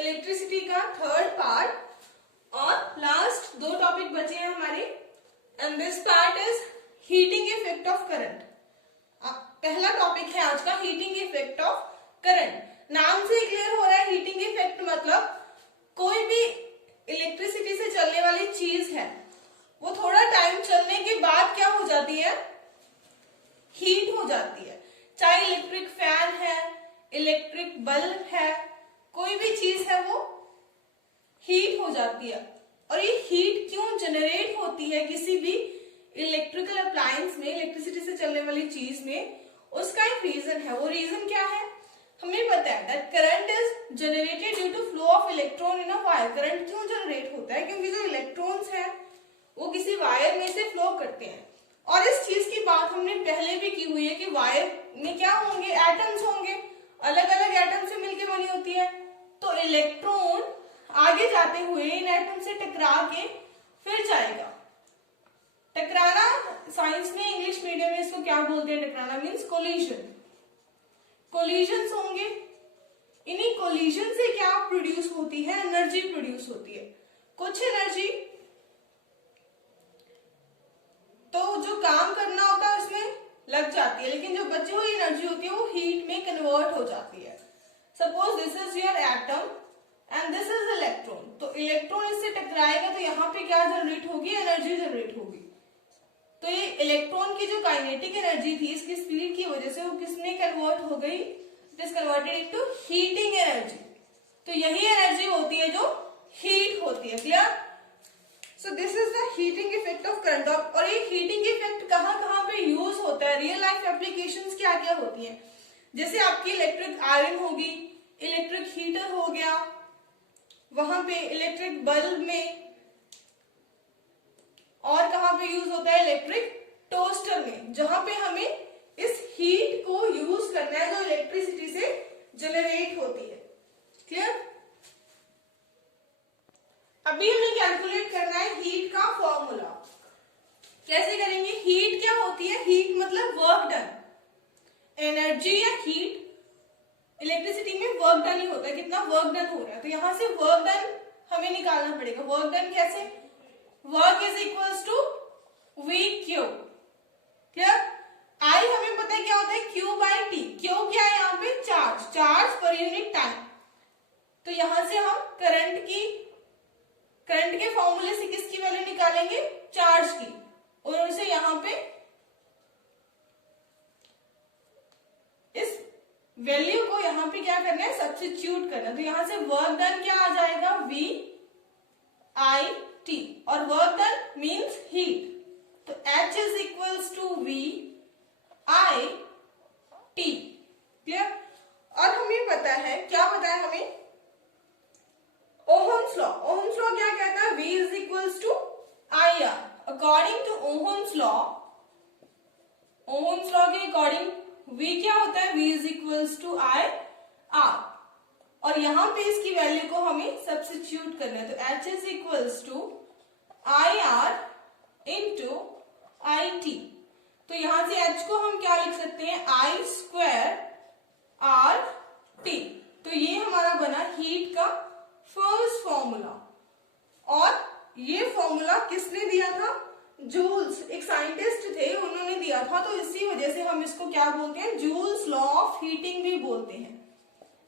Electricity का third part और last दो टॉपिक बचे हैं हमारे and this part is heating effect of current. पहला टॉपिक है आज का हीटिंग इफेक्ट ऑफ करंट। नाम से क्लियर हो रहा है हीटिंग इफेक्ट मतलब कोई भी इलेक्ट्रिसिटी से चलने वाली चीज है वो थोड़ा टाइम चलने के बाद क्या हो जाती है, हीट हो जाती है। चाहे इलेक्ट्रिक फैन है, इलेक्ट्रिक बल्ब है, कोई भी चीज है वो हीट हो जाती है। और ये हीट क्यों जनरेट होती है किसी भी इलेक्ट्रिकल अप्लायंस में, इलेक्ट्रिसिटी से चलने वाली चीज में, उसका एक रीजन है। वो रीजन क्या है हमें पता है, that current is generated due to flow of electron in a wire. Current क्यों जनरेट होता है, क्योंकि जो इलेक्ट्रॉन्स हैं वो किसी वायर में से फ्लो करते हैं। और इस चीज की बात हमने पहले भी की हुई है कि वायर में क्या होंगे, एटम्स होंगे, अलग अलग एटम से मिलकर बनी होती है। तो इलेक्ट्रॉन आगे जाते हुए इन एटम से टकरा के फिर जाएगा। टकराना साइंस में, इंग्लिश मीडियम में इसको क्या बोलते हैं, टकराना मीन्स कोलिजन। कोलिजन्स होंगे, इन्हीं कोलिजन से क्या प्रोड्यूस होती है, एनर्जी प्रोड्यूस होती है। कुछ एनर्जी तो जो काम करना होता है उसमें लग जाती है, लेकिन जो बची हुई एनर्जी होती है वो हीट में कन्वर्ट हो जाती है। Suppose this is your atom and this is electron. तो इलेक्ट्रॉन इससे टकराएगा तो यहाँ पे क्या जनरेट होगी, एनर्जी जनरेट होगी। तो ये इलेक्ट्रॉन की जो काइनेटिक एनर्जी थी इसकी स्पीड की वजह से वो किसमें कन्वर्ट हो गई, it is converted into heating energy. तो यही एनर्जी होती है जो हीट होती है। Clear? So this is the heating effect of current. और ये हीटिंग इफेक्ट कहाँ पे यूज होता है, रियल लाइफ एप्लीकेशंस क्या क्या होती हैं। जैसे आपकी इलेक्ट्रिक आयरन होगी, इलेक्ट्रिक हीटर हो गया, वहां पे इलेक्ट्रिक बल्ब में, और कहां पे यूज होता है, इलेक्ट्रिक टोस्टर में, जहां पे हमें इस हीट को यूज करना है जो इलेक्ट्रिसिटी से जनरेट होती है। क्लियर? अभी हमें कैलकुलेट करना है हीट का फॉर्मूला। कैसे करेंगे? हीट क्या होती है, हीट मतलब वर्क डन। एनर्जी या हीट, इलेक्ट्रिसिटी में वर्क डन ही होता है, कितना वर्क डन हो रहा है। तो यहां से वर्क डन हमें निकालना पड़ेगा। वर्क डन कैसे, work is equals to V Q. Clear? आई हमें पता है क्या होता है, क्यू बाई टी। क्यू क्या है यहाँ पे, charge, charge per unit time. तो यहां से हम करंट के फॉर्मूले से किसकी वैल्यू निकालेंगे, चार्ज की, और उसे यहां पे इस वैल्यू को यहां पे क्या करना है, सब्स्टिट्यूट करना है। तो यहां से वर्क डन क्या आ जाएगा, वी आई टी, और वर्क डन मीन्स हीट। तो H is equals to V I T. Clear? और हमें पता है, क्या पता है हमें, ओहम्स लॉ। ओहम्स लॉ क्या कहता है, V is equals to I R. According to Ohm's law के अकॉर्डिंग V क्या होता है, V is equals to I R. और यहां पे इसकी वैल्यू को हमें सब्स्टिट्यूट करना है। तो H is equals to I R into I T. तो यहां से H को हम क्या लिख सकते हैं, आई स्क्वायर आर टी। तो ये हमारा बना हीट का फर्स्ट फॉर्मूला। और ये फॉर्मूला किसने दिया था, जूल्स, एक साइंटिस्ट थे, उन्होंने दिया था। तो इसी वजह से हम इसको क्या बोलते हैं, जूल्स लॉ ऑफ हीटिंग भी बोलते हैं,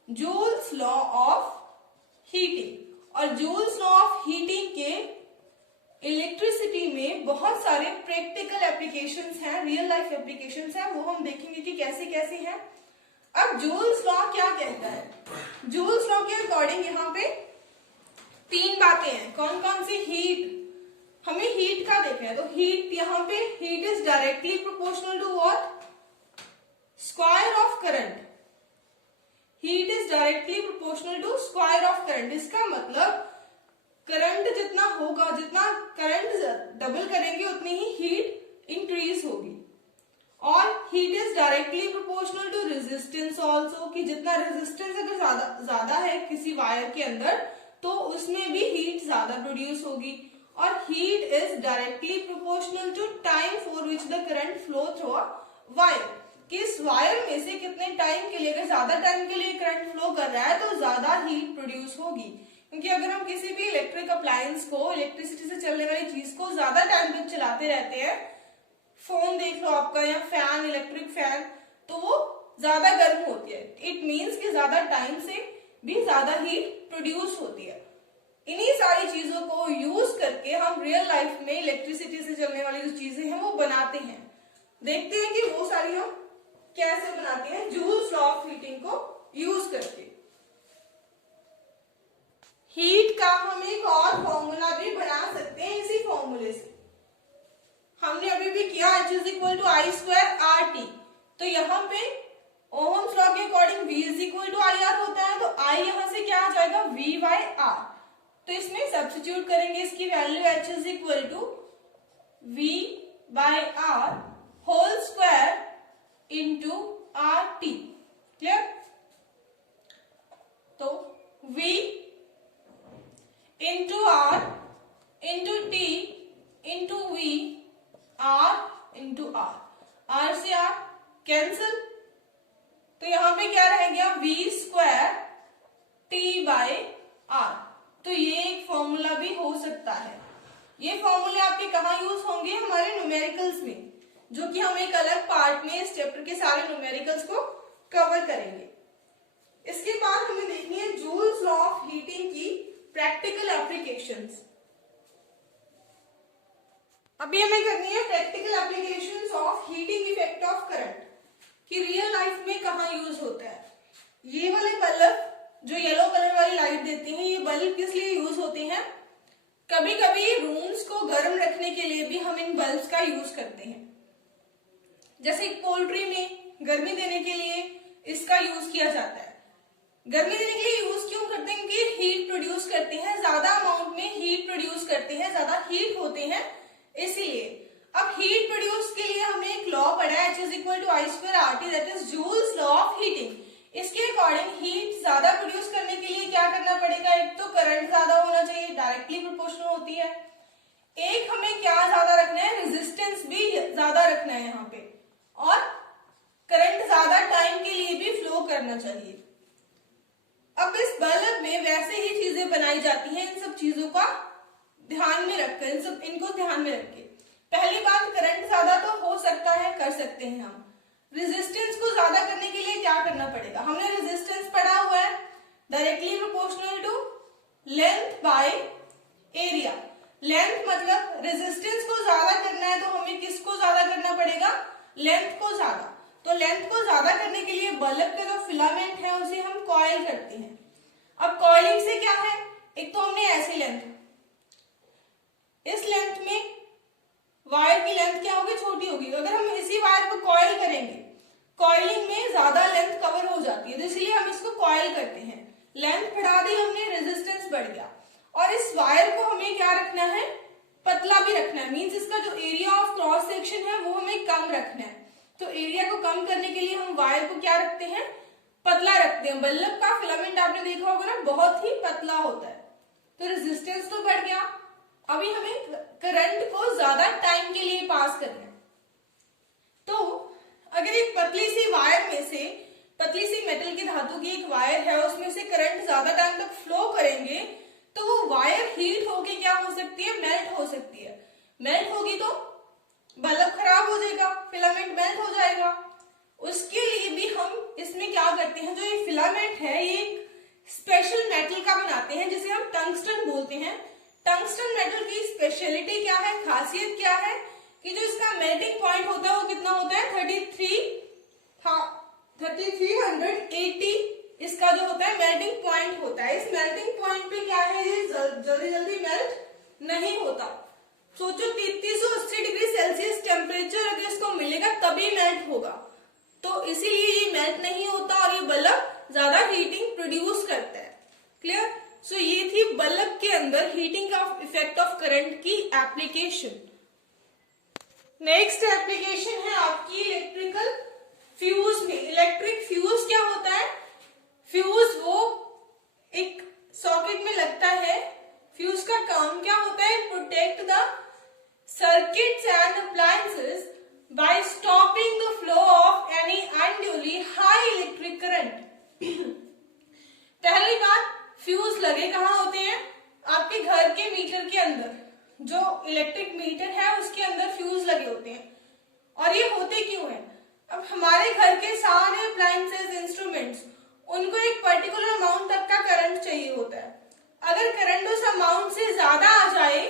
जूल्स लॉ ऑफ हीटिंग। और जूल्स लॉ ऑफ हीटिंग के इलेक्ट्रिसिटी में बहुत सारे प्रैक्टिकल एप्लीकेशंस हैं, रियल लाइफ एप्लीकेशंस हैं, वो हम देखेंगे कि कैसे कैसे हैं। अब जूल्स लॉ क्या कहता है, जूल्स लॉ के अकॉर्डिंग यहाँ पे तीन बातें हैं। कौन कौन सी, हीट, हमें हीट का देखना है। तो हीट, यहाँ पे heat is directly proportional to what, square of current. Heat is directly proportional to square of current. इसका मतलब करंट जितना होगा, जितना करंट डबल करेंगे उतनी ही हीट इंक्रीज होगी। और heat is directly proportional to resistance also, कि जितना रेजिस्टेंस अगर ज्यादा है किसी वायर के अंदर तो उसमें भी हीट ज्यादा प्रोड्यूस होगी। और heat is directly proportional to time for which the current flow through a wire, कि इस वायर में से कितने टाइम के लिए, अगर ज्यादा टाइम के लिए करंट फ्लो कर रहा है तो ज्यादा हीट प्रोड्यूस होगी। क्योंकि अगर हम किसी भी इलेक्ट्रिक अप्लायंस को, इलेक्ट्रिसिटी से चलने वाली चीज को ज्यादा टाइम तक चलाते रहते हैं, फोन देख लो आपका या फैन, इलेक्ट्रिक फैन, तो वो ज्यादा गर्म होती है। इट मीन्स कि ज्यादा टाइम से भी ज्यादा हीट प्रोड्यूस होती है। इन्हीं सारी चीजों को यूज करके हम रियल लाइफ में इलेक्ट्रिसिटी से चलने वाली जो चीजें हैं वो बनाते हैं। देखते हैं कि वो सारी हम कैसे बनाते हैं जूल्स लॉ ऑफ हीटिंग को यूज करके। हीट का हम एक और फॉर्मूला भी बना सकते हैं इसी फॉर्मूले से। हमने अभी भी किया H is equal to I square R T. तो यहाँ पे ओहम्स लॉ के according V is equal to I R होता है, तो I यहाँ से क्या आ जाएगा V बाई आर। तो इसमें सब्स्टिट्यूट करेंगे इसकी value H is equal to V by R whole square into R T. Clear? तो V into R into T into V R into R से आर कैंसिल, तो यहां पे क्या रह गया V square T by R. तो ये एक फॉर्मूला भी हो सकता है। ये फॉर्मूले आपके कहाँ यूज होंगे? हमारे न्यूमेरिकल्स में, जो कि हम एक अलग पार्ट में इस चैप्टर के सारे न्यूमेरिकल्स को कवर करेंगे। इसके बाद हमें देखनी है जूल्स लॉ ऑफ हीटिंग की प्रैक्टिकल एप्लीकेशंस। अभी हमें करनी है practical applications of heating effect of current, कि रियल लाइफ में कहाँ यूज होता है। ये वाले बल्ब जो येलो कलर वाली लाइट देते हैं, ये बल्ब किस लिए यूज होते हैं? कभी कभी रूम्स को गर्म रखने के लिए भी हम इन बल्ब्स का यूज करते हैं। जैसे पोल्ट्री में गर्मी देने के लिए इसका यूज किया जाता है। गर्मी देने के लिए यूज क्यों करते हैं? क्योंकि हीट प्रोड्यूस करते हैं, ज्यादा अमाउंट में हीट प्रोड्यूस करते हैं, ज्यादा हीट होते हैं, इसीलिए। अब हीट प्रोड्यूस के लिए हमने एक लॉ पढ़ा है H is equal to I square R T, that is Joule's law of heating. इसके अकॉर्डिंग हीट ज्यादा प्रोड्यूस करने के लिए क्या करना पड़ेगा? एक तो करंट ज्यादा होना चाहिए, डायरेक्टली प्रोपोर्शनल होती है। एक हमें क्या ज्यादा रखना है? रेजिस्टेंस भी ज्यादा रखना है यहाँ पे, और करंट ज्यादा टाइम के लिए भी फ्लो करना चाहिए। अब इस बल्ब में वैसे ही चीजें बनाई जाती हैं, इन सब चीजों का ध्यान में रखकर, इनको ध्यान में रख के। पहली बात, करंट ज्यादा तो हो सकता है, कर सकते हैं हम। रेजिस्टेंस को ज्यादा करने के लिए क्या करना पड़ेगा? हमने रेजिस्टेंस पढ़ा हुआ है, directly proportional to length by area. Length मतलब रेजिस्टेंस को ज्यादा करना है तो हमें किसको ज्यादा करना पड़ेगा? लेंथ को ज्यादा। तो लेंथ को ज्यादा करने के लिए बल्ब का जो फिलामेंट है उसे हम कॉइल करते हैं। अब कॉइलिंग से क्या है? एक तो हमने ऐसी लेंथ, इस लेंथ में वायर की लेंथ क्या होगी? छोटी होगी। अगर हम इसी वायर को कॉइल करेंगे, कॉइलिंग में ज्यादा लेंथ कवर हो जाती है, तो इसलिए हम इसको कॉइल करते हैं। लेंथ बढ़ा दी हमने, रेजिस्टेंस बढ़ गया। और इस वायर को हमें क्या रखना है? पतला भी रखना है, मींस इसका जो एरिया ऑफ क्रॉस सेक्शन है वो हमें कम रखना है। तो एरिया को कम करने के लिए हम वायर को क्या रखते हैं? पतला रखते हैं। बल्ब का फिलामेंट आपने देखा होगा ना, बहुत ही पतला होता है। तो रेजिस्टेंस तो बढ़ गया। अभी हमें करंट को ज्यादा टाइम के लिए पास करना है। तो अगर एक पतली सी वायर में से, पतली सी मेटल की धातु की एक वायर है, उसमें से करंट ज्यादा टाइम तक फ्लो करेंगे, तो वो वायर हीट होके क्या हो सकती है? मेल्ट हो सकती है। मेल्ट होगी तो बल्ब खराब हो जाएगा, फिलामेंट मेल्ट हो जाएगा। उसके लिए भी हम इसमें क्या करते हैं, जो ये फिलामेंट है ये एक स्पेशल मेटल का बनाते हैं जिसे हम टंगस्टन बोलते हैं। टंगस्टन मेटल की स्पेशलिटी क्या है, खासियत क्या है, कि जो इसका मेल्टिंग पॉइंट होता है वो कितना होता है? 3380 इसका जो होता है मेल्टिंग पॉइंट होता है। इस मेल्टिंग पॉइंट पे क्या है, ये जल्दी जल्दी मेल्ट नहीं होता। सोचो 3380 डिग्री सेल्सियस टेम्परेचर अगर इसको मिलेगा तभी मेल्ट होगा, तो इसीलिए ये मेल्ट नहीं होता और ये बल्ब ज्यादा हीटिंग प्रोड्यूस करता है। क्लियर? सो ये थी बल्ब के अंदर हीटिंग का इफेक्ट ऑफ करंट की एप्लीकेशन। नेक्स्ट एप्लीकेशन है आपकी इलेक्ट्रिकल फ्यूज में। इलेक्ट्रिक फ्यूज क्या होता है? फ्यूज वो एक सॉकेट में लगता है। फ्यूज का काम क्या होता है? Protect the circuits and appliances by stopping the flow of any unduly high electric current. पहली बात, फ्यूज लगे कहाँ होते हैं? आपके घर के मीटर के अंदर, जो इलेक्ट्रिक मीटर है उसके अंदर फ्यूज लगे होते हैं। और ये होते क्यों हैं? अब हमारे घर के सारे अप्लायंसेस, इंस्ट्रूमेंट्स, उनको एक पर्टिकुलर अमाउंट तक का करंट चाहिए होता है। अगर करंट उस अमाउंट से ज्यादा आ जाए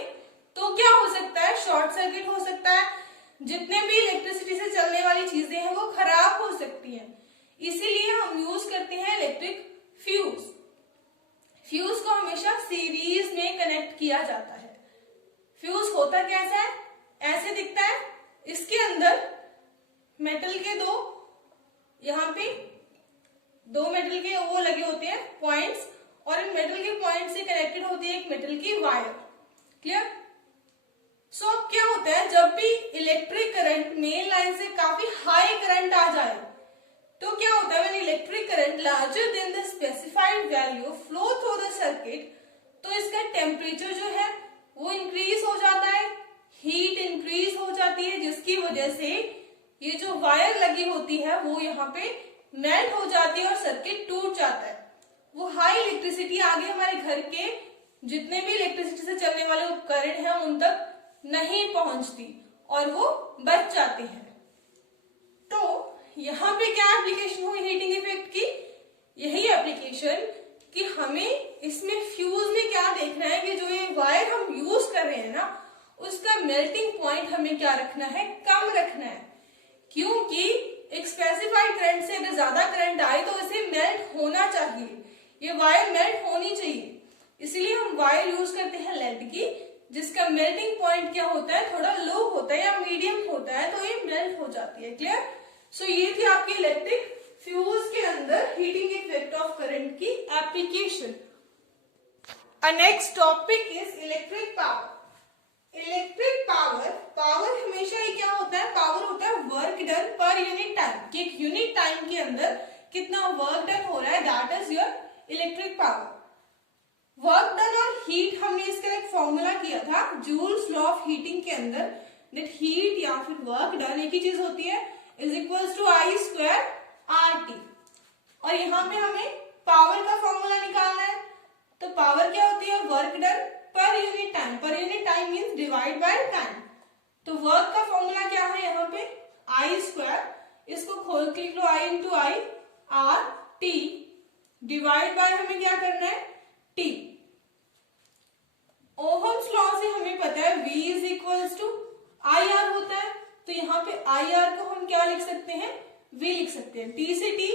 तो क्या हो सकता है? शॉर्ट सर्किट हो सकता है। जितने भी इलेक्ट्रिसिटी से चलने वाली चीजें हैं वो खराब हो सकती हैं। इसीलिए हम यूज करते हैं इलेक्ट्रिक फ्यूज। फ्यूज को हमेशा सीरीज में कनेक्ट किया जाता है। फ्यूज होता कैसा है? ऐसे दिखता है। इसके अंदर मेटल के यहाँ पे दो मेटल के वो लगे होते हैं पॉइंट्स, और इन मेटल के पॉइंट से कनेक्टेड होती है एक मेटल की वायर। क्लियर? सो अब क्या होता है, जब भी इलेक्ट्रिक करंट मेन लाइन से काफी हाई करंट आ जाए तो क्या होता है, when electric current larger than the specified value flow through the circuit, तो इसका टेम्परेचर जो है वो इंक्रीज हो जाता है, हीट इंक्रीज हो जाती है, जिसकी वजह से ये जो वायर लगी होती है वो यहाँ पे मेल्ट हो जाती है और सर्किट टूट जाता है। वो हाई इलेक्ट्रिसिटी आगे हमारे घर के जितने भी इलेक्ट्रिसिटी से चलने वाले उपकरण हैं उन तक नहीं पहुंचती और वो बच जाते हैं। तो यहाँ पे क्या एप्लीकेशन हुई हीटिंग इफेक्ट की? यही एप्लीकेशन कि हमें इसमें फ्यूज में क्या देखना है कि जो ये वायर हम यूज कर रहे हैं ना, उसका मेल्टिंग पॉइंट हमें क्या रखना है? कम रखना है। क्योंकि एक स्पेसिफाइड करंट से अगर ज्यादा करंट आए तो इसे मेल्ट होना चाहिए, ये वायर मेल्ट होनी चाहिए। इसलिए हम वायर यूज करते हैं लेड की, जिसका मेल्टिंग पॉइंट क्या होता है? थोड़ा लो होता है या मीडियम होता है, तो ये मेल्ट हो जाती है। क्लियर? सो ये थी आपकी इलेक्ट्रिक फ्यूज के अंदर हीटिंग इफेक्ट ऑफ करंट की application. Next topic is electric power. Electric power हमेशा ही क्या होता है? पावर होता है work done per unit time, कि एक यूनिट टाइम के अंदर कितना वर्क डन हो रहा है, that is your electric power. Work done और हीट, हमने इसका एक फॉर्मूला किया था जूल्स लॉ ऑफ हीटिंग के अंदर, दैट हीट या फिर वर्क डन एक ही चीज होती है, is equals to I square R T. और यहाँ पे हमें पावर का फॉर्मूला निकालना है, तो पावर क्या होती है? Work done per unit time. Per unit time means divide by time. तो वर्क का फॉर्मूला क्या है यहाँ पे? आई स्क्वायर, इसको खोल के लिख लो, I into I R T, divide by हमें क्या करना है? टी। ओहम्स लॉ से हमें पता है V is equals to I R होता है, तो यहाँ पे आई आर को हम क्या लिख सकते हैं? V लिख सकते हैं। T से T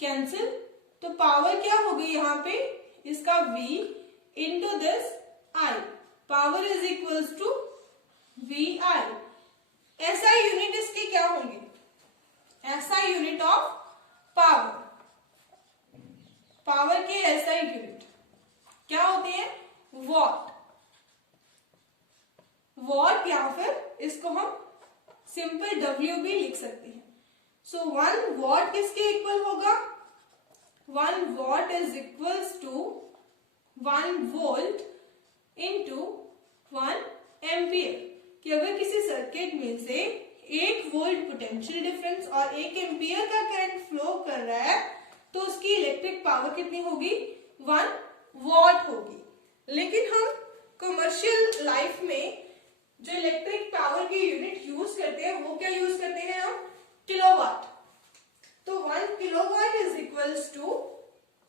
कैंसिल, तो पावर क्या होगी यहाँ पे? इसका V into this I, power is equals to V I. ऐसा यूनिट इसके क्या होंगे? ऐसा यूनिट ऑफ पावर, पावर के ऐसा यूनिट क्या होते हैं? वॉट। वॉट या फिर इसको हम सिंपल W भी लिख सकते हैं। सो 1 वॉट किसके इक्वल होगा? 1 watt is equals to 1 volt into 1 ampere. कि अगर किसी सर्किट में से 1 वोल्ट पोटेंशियल डिफरेंस और 1 एम्पियर का करंट फ्लो कर रहा है तो उसकी इलेक्ट्रिक पावर कितनी होगी? 1 वॉट होगी। लेकिन हम कमर्शियल लाइफ में जो इलेक्ट्रिक पावर की यूनिट यूज करते हैं वो क्या यूज करते हैं हम? किलोवाट। तो 1 kilowatt is equals to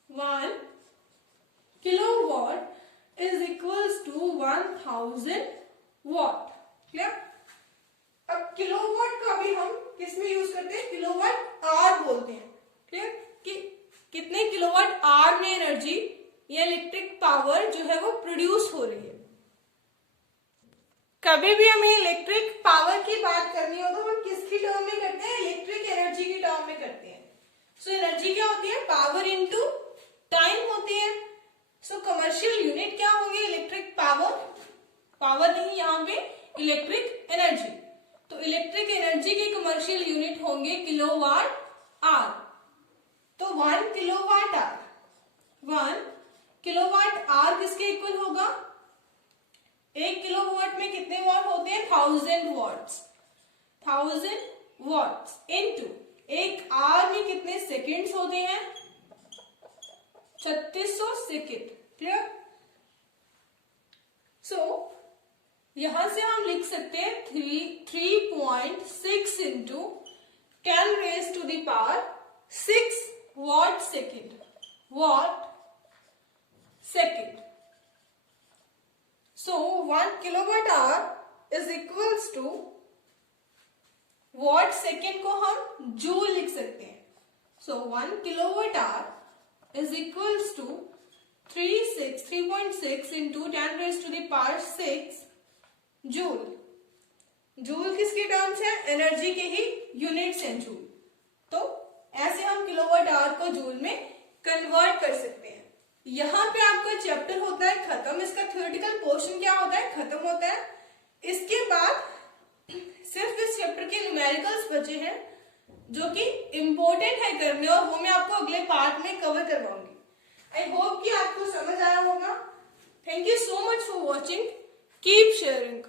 1 kilowatt is equals to 1000 watt. Clear? अब किलोवाट का भी हम किसमें यूज करते हैं? किलोवाट आवर बोलते हैं। क्लियर? कि कितने किलोवाट आवर में एनर्जी या इलेक्ट्रिक पावर जो है वो प्रोड्यूस हो रही है। कभी भी हमें इलेक्ट्रिक पावर की बात करनी हो तो हम किसकी टर्म में करते हैं? इलेक्ट्रिक एनर्जी की टर्म में करते हैं। सो एनर्जी क्या होती है? पावर इनटू टाइम होती है। सो कमर्शियल यूनिट क्या होंगे? इलेक्ट्रिक पावर, पावर नहीं यहाँ पे इलेक्ट्रिक एनर्जी। तो इलेक्ट्रिक एनर्जी के कमर्शियल यूनिट होंगे किलोवाट आवर। तो 1 किलोवाट आवर, 1 किलोवाट आवर किसके इक्वल होगा? 1 किलोवाट में कितने वॉट होते हैं? 1000 वॉट्स। 1000 वॉट्स इनटू, एक आवर में कितने सेकेंड्स होते हैं? 3600 सेकेंड। क्लियर? सो यहां से हम लिख सकते हैं 3.6 into 10 raise to the power 6 watt second, watt second. So 1 kilowatt hour is equals to, watt second को हम जूल लिख सकते हैं। So 1 kilowatt hour is equals to 3.6 into 10 raise to the power 6 joule. Joule किसके terms है? Energy के ही units हैं जूल। तो ऐसे हम किलोवाट आवर को जूल में कन्वर्ट कर सकते हैं। यहाँ पे आपका चैप्टर होता है खत्म, इसका थ्योरेटिकल पोर्शन क्या होता है? खत्म होता है। इसके बाद सिर्फ इस चैप्टर के न्यूमेरिकल्स बचे हैं जो कि इम्पोर्टेंट है करने, और वो मैं आपको अगले पार्ट में कवर करवाऊंगी। आई होप कि आपको समझ आया होगा। Thank you so much for watching. Keep sharing.